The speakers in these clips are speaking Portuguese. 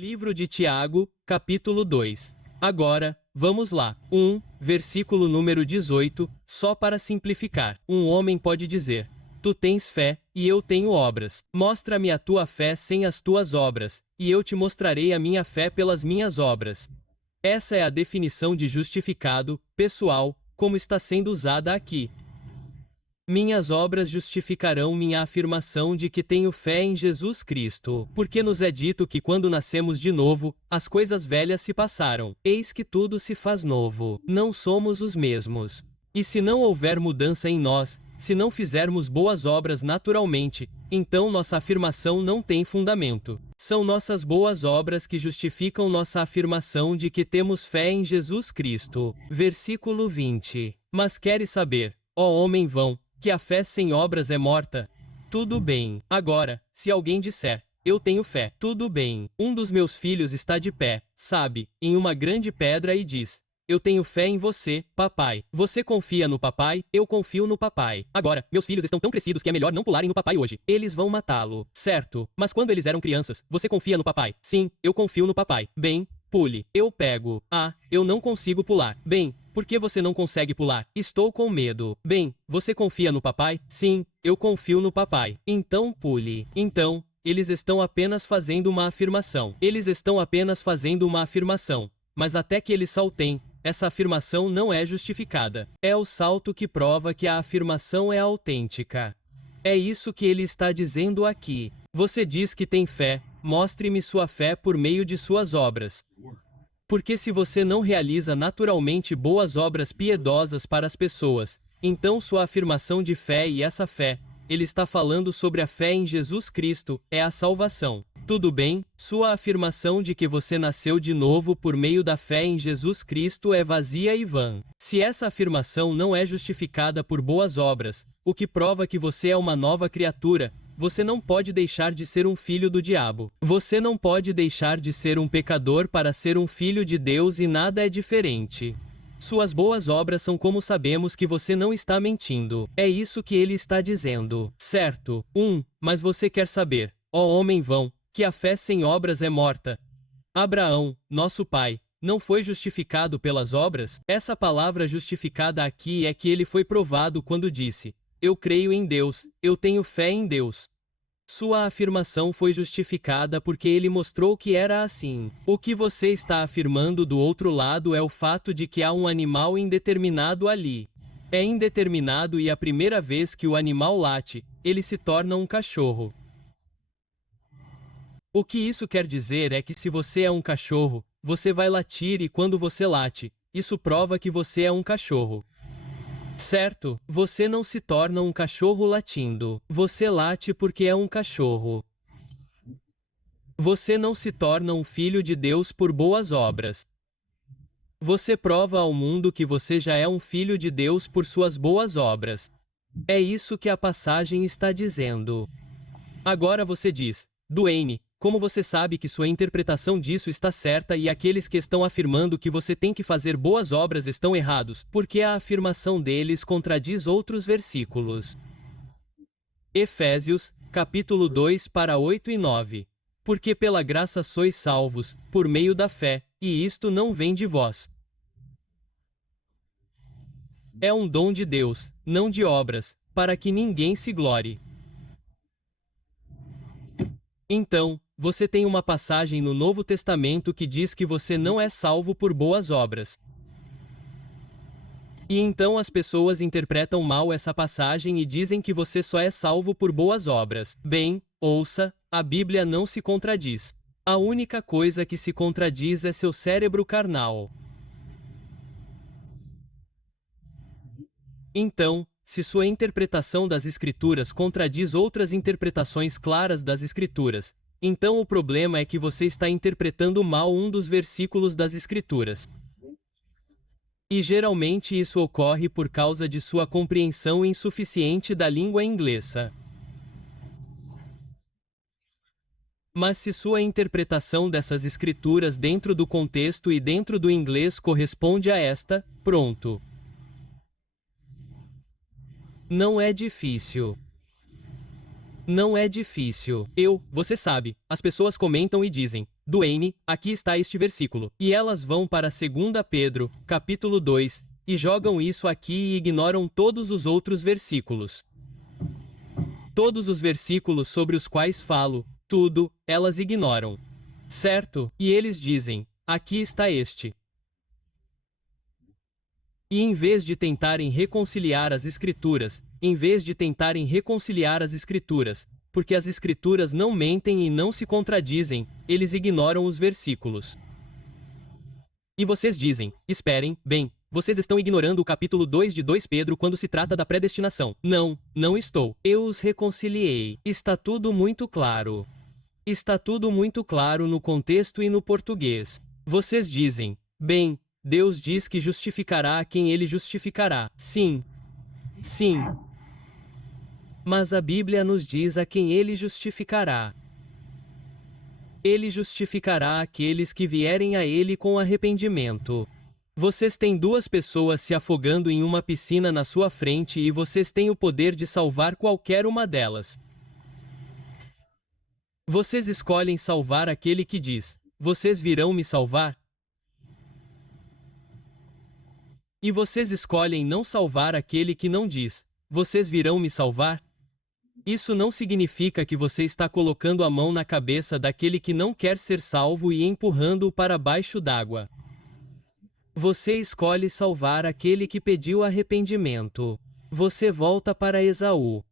Livro de Tiago, capítulo 2. Agora, vamos lá. 1, versículo número 18, só para simplificar. Um homem pode dizer: Tu tens fé, e eu tenho obras. Mostra-me a tua fé sem as tuas obras, e eu te mostrarei a minha fé pelas minhas obras. Essa é a definição de justificado, pessoal, como está sendo usada aqui. Minhas obras justificarão minha afirmação de que tenho fé em Jesus Cristo, porque nos é dito que quando nascemos de novo, as coisas velhas se passaram, eis que tudo se faz novo. Não somos os mesmos. E se não houver mudança em nós, se não fizermos boas obras naturalmente, então nossa afirmação não tem fundamento. São nossas boas obras que justificam nossa afirmação de que temos fé em Jesus Cristo. Versículo 20. Mas queres saber, ó homem vão, que a fé sem obras é morta? Tudo bem. Agora, se alguém disser: eu tenho fé, tudo bem. Um dos meus filhos está de pé, sabe, em uma grande pedra e diz: eu tenho fé em você, papai. Você confia no papai? Eu confio no papai. Agora, meus filhos estão tão crescidos que é melhor não pularem no papai hoje. Eles vão matá-lo. Certo. Mas quando eles eram crianças, você confia no papai? Sim, eu confio no papai. Bem, pule. Eu pego. Ah, eu não consigo pular. Bem, por que você não consegue pular? Estou com medo. Bem, você confia no papai? Sim, eu confio no papai. Então pule. Então, eles estão apenas fazendo uma afirmação. Eles estão apenas fazendo uma afirmação. Mas até que eles saltem, essa afirmação não é justificada. É o salto que prova que a afirmação é autêntica. É isso que ele está dizendo aqui. Você diz que tem fé, mostre-me sua fé por meio de suas obras. Porque se você não realiza naturalmente boas obras piedosas para as pessoas, então sua afirmação de fé e essa fé, ele está falando sobre a fé em Jesus Cristo, é a salvação. Tudo bem, sua afirmação de que você nasceu de novo por meio da fé em Jesus Cristo é vazia e vã. Se essa afirmação não é justificada por boas obras, o que prova que você é uma nova criatura, você não pode deixar de ser um filho do diabo. Você não pode deixar de ser um pecador para ser um filho de Deus e nada é diferente. Suas boas obras são como sabemos que você não está mentindo. É isso que ele está dizendo. Certo. 1. Mas você quer saber, ó homem vão, que a fé sem obras é morta. Abraão, nosso pai, não foi justificado pelas obras? Essa palavra justificada aqui é que ele foi provado quando disse: eu creio em Deus, eu tenho fé em Deus. Sua afirmação foi justificada porque ele mostrou que era assim. O que você está afirmando do outro lado é o fato de que há um animal indeterminado ali. É indeterminado e a primeira vez que o animal late, ele se torna um cachorro. O que isso quer dizer é que se você é um cachorro, você vai latir e quando você late, isso prova que você é um cachorro. Certo, você não se torna um cachorro latindo. Você late porque é um cachorro. Você não se torna um filho de Deus por boas obras. Você prova ao mundo que você já é um filho de Deus por suas boas obras. É isso que a passagem está dizendo. Agora você diz: Duane, como você sabe que sua interpretação disso está certa e aqueles que estão afirmando que você tem que fazer boas obras estão errados, porque a afirmação deles contradiz outros versículos. Efésios, capítulo 2 para 8 e 9. Porque pela graça sois salvos, por meio da fé, e isto não vem de vós. É um dom de Deus, não de obras, para que ninguém se glorie. Então, você tem uma passagem no Novo Testamento que diz que você não é salvo por boas obras. E então as pessoas interpretam mal essa passagem e dizem que você só é salvo por boas obras. Bem, ouça, a Bíblia não se contradiz. A única coisa que se contradiz é seu cérebro carnal. Então, se sua interpretação das Escrituras contradiz outras interpretações claras das Escrituras, então o problema é que você está interpretando mal um dos versículos das Escrituras. E geralmente isso ocorre por causa de sua compreensão insuficiente da língua inglesa. Mas se sua interpretação dessas Escrituras dentro do contexto e dentro do inglês corresponde a esta, pronto. Não é difícil. Não é difícil. Você sabe, as pessoas comentam e dizem: Duane, aqui está este versículo. E elas vão para 2 Pedro, capítulo 2, e jogam isso aqui e ignoram todos os outros versículos. Todos os versículos sobre os quais falo, tudo, elas ignoram. Certo? E eles dizem, aqui está este. E em vez de tentarem reconciliar as Escrituras, porque as Escrituras não mentem e não se contradizem, eles ignoram os versículos. E vocês dizem, esperem, bem, vocês estão ignorando o capítulo 2 de 2 Pedro quando se trata da predestinação. Não, não estou. Eu os reconciliei. Está tudo muito claro. Está tudo muito claro no contexto e no português. Vocês dizem, bem, Deus diz que justificará a quem ele justificará. Sim. Sim. Mas a Bíblia nos diz a quem ele justificará. Ele justificará aqueles que vierem a ele com arrependimento. Vocês têm duas pessoas se afogando em uma piscina na sua frente e vocês têm o poder de salvar qualquer uma delas. Vocês escolhem salvar aquele que diz, vocês virão me salvar? E vocês escolhem não salvar aquele que não diz, vocês virão me salvar? Isso não significa que você está colocando a mão na cabeça daquele que não quer ser salvo e empurrando-o para baixo d'água. Você escolhe salvar aquele que pediu arrependimento. Você volta para Esaú.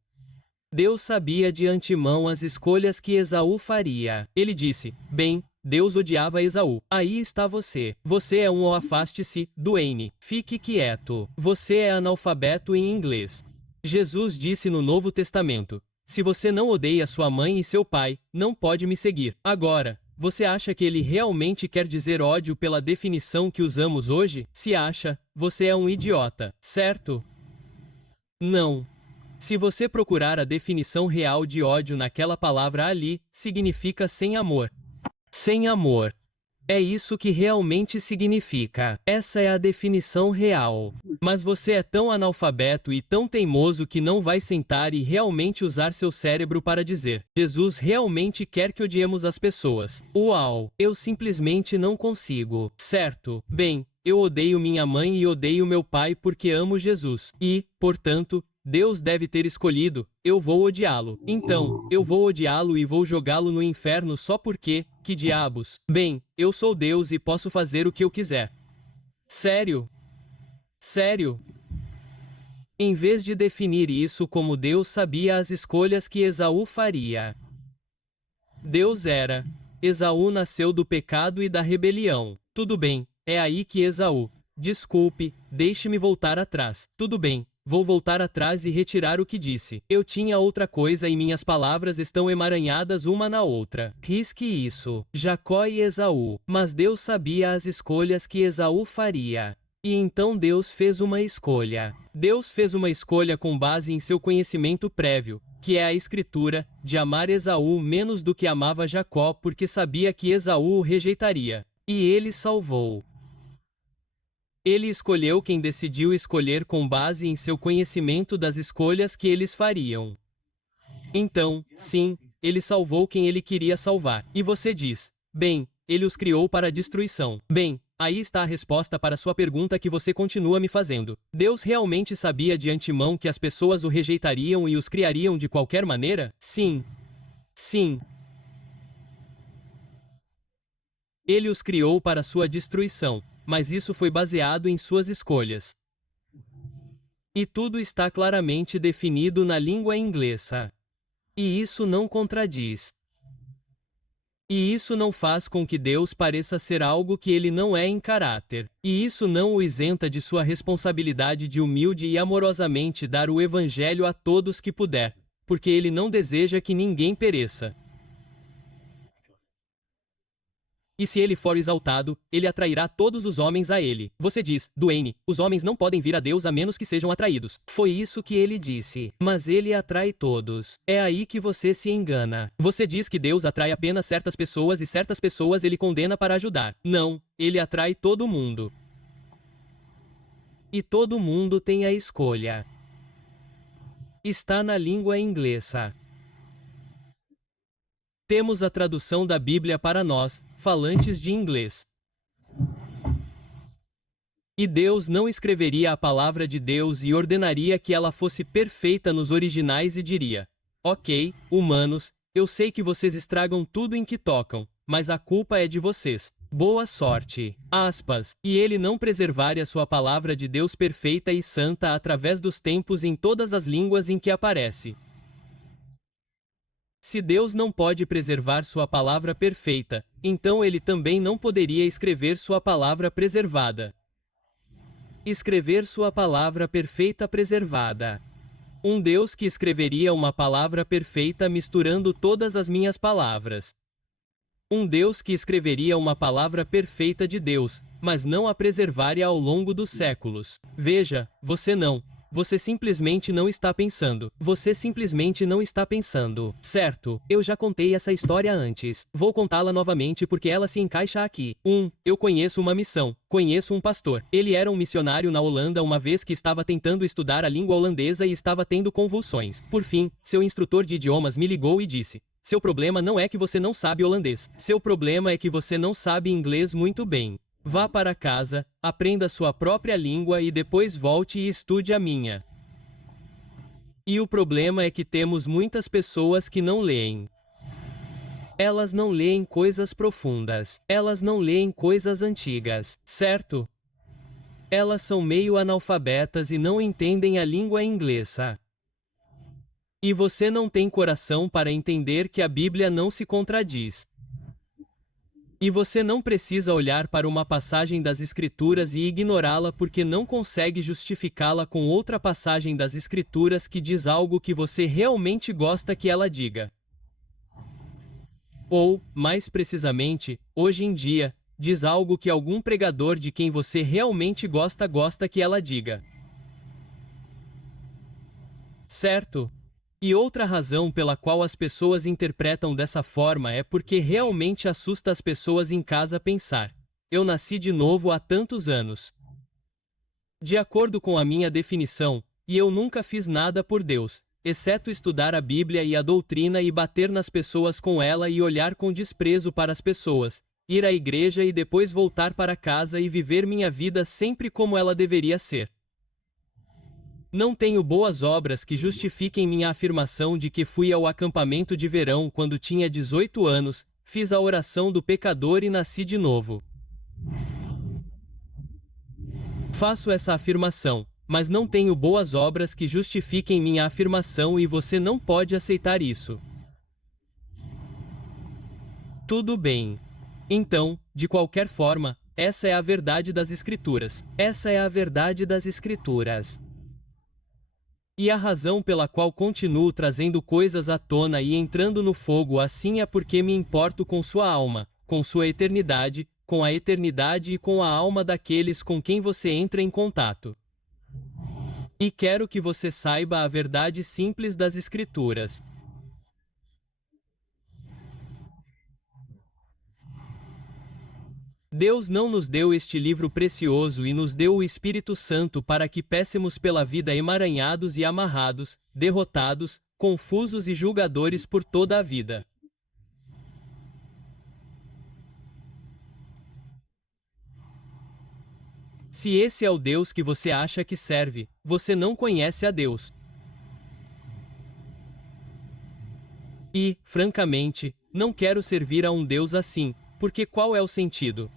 Deus sabia de antemão as escolhas que Esaú faria. Ele disse, bem, Deus odiava Esaú. Aí está você. Você é um afaste-se, Duane. Fique quieto. Você é analfabeto em inglês. Jesus disse no Novo Testamento, se você não odeia sua mãe e seu pai, não pode me seguir. Agora, você acha que ele realmente quer dizer ódio pela definição que usamos hoje? Se acha, você é um idiota, certo? Não. Se você procurar a definição real de ódio naquela palavra ali, significa sem amor. Sem amor. É isso que realmente significa. Essa é a definição real. Mas você é tão analfabeto e tão teimoso que não vai sentar e realmente usar seu cérebro para dizer: Jesus realmente quer que odiemos as pessoas. Uau, eu simplesmente não consigo. Certo? Bem, eu odeio minha mãe e odeio meu pai porque amo Jesus. E, portanto, Deus deve ter escolhido, eu vou odiá-lo. Então, eu vou odiá-lo e vou jogá-lo no inferno só porque, que diabos? Bem, eu sou Deus e posso fazer o que eu quiser. Sério? Sério? Em vez de definir isso como Deus sabia as escolhas que Esaú faria. Deus era. Esaú nasceu do pecado e da rebelião. Tudo bem, é aí que Esaú. Desculpe, deixe-me voltar atrás. Tudo bem. Vou voltar atrás e retirar o que disse. Eu tinha outra coisa e minhas palavras estão emaranhadas uma na outra. Risque isso. Jacó e Esaú. Mas Deus sabia as escolhas que Esaú faria. E então Deus fez uma escolha. Deus fez uma escolha com base em seu conhecimento prévio, que é a Escritura, de amar Esaú menos do que amava Jacó porque sabia que Esaú o rejeitaria. E ele salvou. Ele escolheu quem decidiu escolher com base em seu conhecimento das escolhas que eles fariam. Então, sim, ele salvou quem ele queria salvar. E você diz, bem, ele os criou para a destruição. Bem, aí está a resposta para sua pergunta que você continua me fazendo. Deus realmente sabia de antemão que as pessoas o rejeitariam e os criariam de qualquer maneira? Sim. Sim. Ele os criou para sua destruição. Mas isso foi baseado em suas escolhas. E tudo está claramente definido na língua inglesa. E isso não contradiz. E isso não faz com que Deus pareça ser algo que ele não é em caráter. E isso não o isenta de sua responsabilidade de humilde e amorosamente dar o evangelho a todos que puder, porque ele não deseja que ninguém pereça. E se ele for exaltado, ele atrairá todos os homens a ele. Você diz, Duane, os homens não podem vir a Deus a menos que sejam atraídos. Foi isso que ele disse. Mas ele atrai todos. É aí que você se engana. Você diz que Deus atrai apenas certas pessoas e certas pessoas ele condena para ajudar. Não, ele atrai todo mundo. E todo mundo tem a escolha. Está na língua inglesa. Temos a tradução da Bíblia para nós, falantes de inglês. E Deus não escreveria a palavra de Deus e ordenaria que ela fosse perfeita nos originais e diria: ok, humanos, eu sei que vocês estragam tudo em que tocam, mas a culpa é de vocês. Boa sorte. Aspas. E ele não preservaria sua palavra de Deus perfeita e santa através dos tempos em todas as línguas em que aparece. Se Deus não pode preservar sua palavra perfeita, então ele também não poderia escrever sua palavra preservada. Escrever sua palavra perfeita preservada. Um Deus que escreveria uma palavra perfeita misturando todas as minhas palavras. Um Deus que escreveria uma palavra perfeita de Deus, mas não a preservaria ao longo dos séculos. Veja, você simplesmente não está pensando. Você simplesmente não está pensando. Certo, eu já contei essa história antes. Vou contá-la novamente porque ela se encaixa aqui. Eu conheço uma missão. Conheço um pastor. Ele era um missionário na Holanda uma vez que estava tentando estudar a língua holandesa e estava tendo convulsões. Por fim, seu instrutor de idiomas me ligou e disse: seu problema não é que você não sabe holandês. Seu problema é que você não sabe inglês muito bem. Vá para casa, aprenda sua própria língua e depois volte e estude a minha. E o problema é que temos muitas pessoas que não leem. Elas não leem coisas profundas. Elas não leem coisas antigas, certo? Elas são meio analfabetas e não entendem a língua inglesa. E você não tem coração para entender que a Bíblia não se contradiz. E você não precisa olhar para uma passagem das Escrituras e ignorá-la porque não consegue justificá-la com outra passagem das Escrituras que diz algo que você realmente gosta que ela diga. Ou, mais precisamente, hoje em dia, diz algo que algum pregador de quem você realmente gosta que ela diga. Certo? E outra razão pela qual as pessoas interpretam dessa forma é porque realmente assusta as pessoas em casa pensar: eu nasci de novo há tantos anos. De acordo com a minha definição, e eu nunca fiz nada por Deus, exceto estudar a Bíblia e a doutrina e bater nas pessoas com ela e olhar com desprezo para as pessoas, ir à igreja e depois voltar para casa e viver minha vida sempre como ela deveria ser. Não tenho boas obras que justifiquem minha afirmação de que fui ao acampamento de verão quando tinha 18 anos, fiz a oração do pecador e nasci de novo. Faço essa afirmação, mas não tenho boas obras que justifiquem minha afirmação e você não pode aceitar isso. Tudo bem. Então, de qualquer forma, essa é a verdade das Escrituras. Essa é a verdade das Escrituras. E a razão pela qual continuo trazendo coisas à tona e entrando no fogo assim é porque me importo com sua alma, com sua eternidade, com a eternidade e com a alma daqueles com quem você entra em contato. E quero que você saiba a verdade simples das Escrituras. Deus não nos deu este livro precioso e nos deu o Espírito Santo para que péssemos pela vida emaranhados e amarrados, derrotados, confusos e julgadores por toda a vida. Se esse é o Deus que você acha que serve, você não conhece a Deus. E, francamente, não quero servir a um Deus assim, porque qual é o sentido?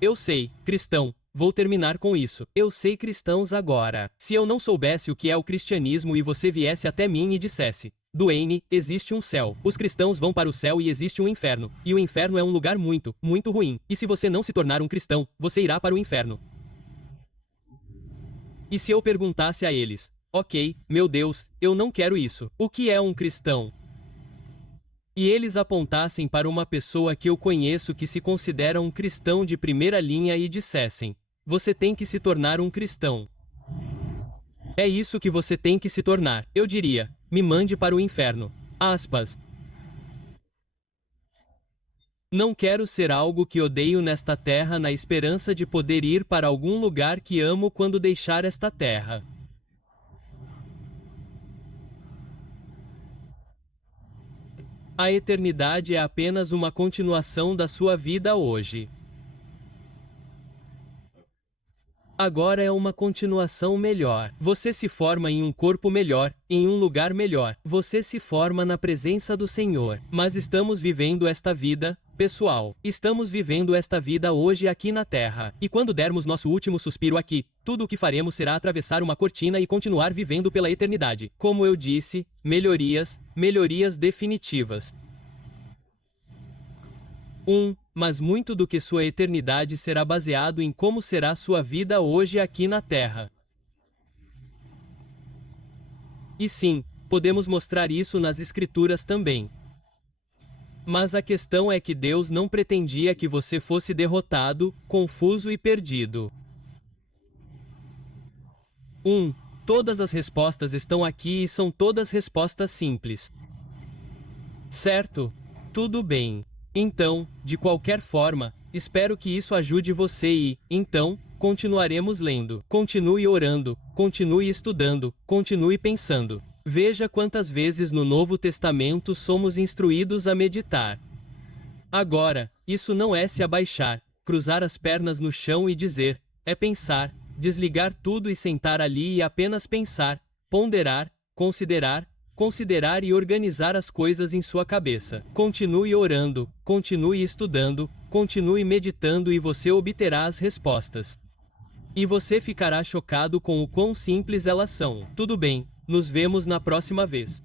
Eu sei, cristão, vou terminar com isso. Eu sei cristãos agora. Se eu não soubesse o que é o cristianismo e você viesse até mim e dissesse: Duane, existe um céu. Os cristãos vão para o céu e existe um inferno. E o inferno é um lugar muito, muito ruim. E se você não se tornar um cristão, você irá para o inferno. E se eu perguntasse a eles: ok, meu Deus, eu não quero isso. O que é um cristão? E eles apontassem para uma pessoa que eu conheço que se considera um cristão de primeira linha e dissessem: você tem que se tornar um cristão. É isso que você tem que se tornar. Eu diria: me mande para o inferno. Aspas. Não quero ser algo que odeio nesta terra na esperança de poder ir para algum lugar que amo quando deixar esta terra. A eternidade é apenas uma continuação da sua vida hoje. Agora é uma continuação melhor. Você se forma em um corpo melhor, em um lugar melhor. Você se forma na presença do Senhor. Mas estamos vivendo esta vida, pessoal. Estamos vivendo esta vida hoje aqui na Terra. E quando dermos nosso último suspiro aqui, tudo o que faremos será atravessar uma cortina e continuar vivendo pela eternidade. Como eu disse, melhorias definitivas. Mas muito do que sua eternidade será baseado em como será sua vida hoje aqui na Terra. E sim, podemos mostrar isso nas Escrituras também. Mas a questão é que Deus não pretendia que você fosse derrotado, confuso e perdido. Todas as respostas estão aqui e são todas respostas simples. Certo? Tudo bem. Então, de qualquer forma, espero que isso ajude você e, então, continuaremos lendo. Continue orando, continue estudando, continue pensando. Veja quantas vezes no Novo Testamento somos instruídos a meditar. Agora, isso não é se abaixar, cruzar as pernas no chão e dizer, é pensar, desligar tudo e sentar ali e apenas pensar, ponderar, considerar e organizar as coisas em sua cabeça. Continue orando, continue estudando, continue meditando e você obterá as respostas. E você ficará chocado com o quão simples elas são. Tudo bem, nos vemos na próxima vez.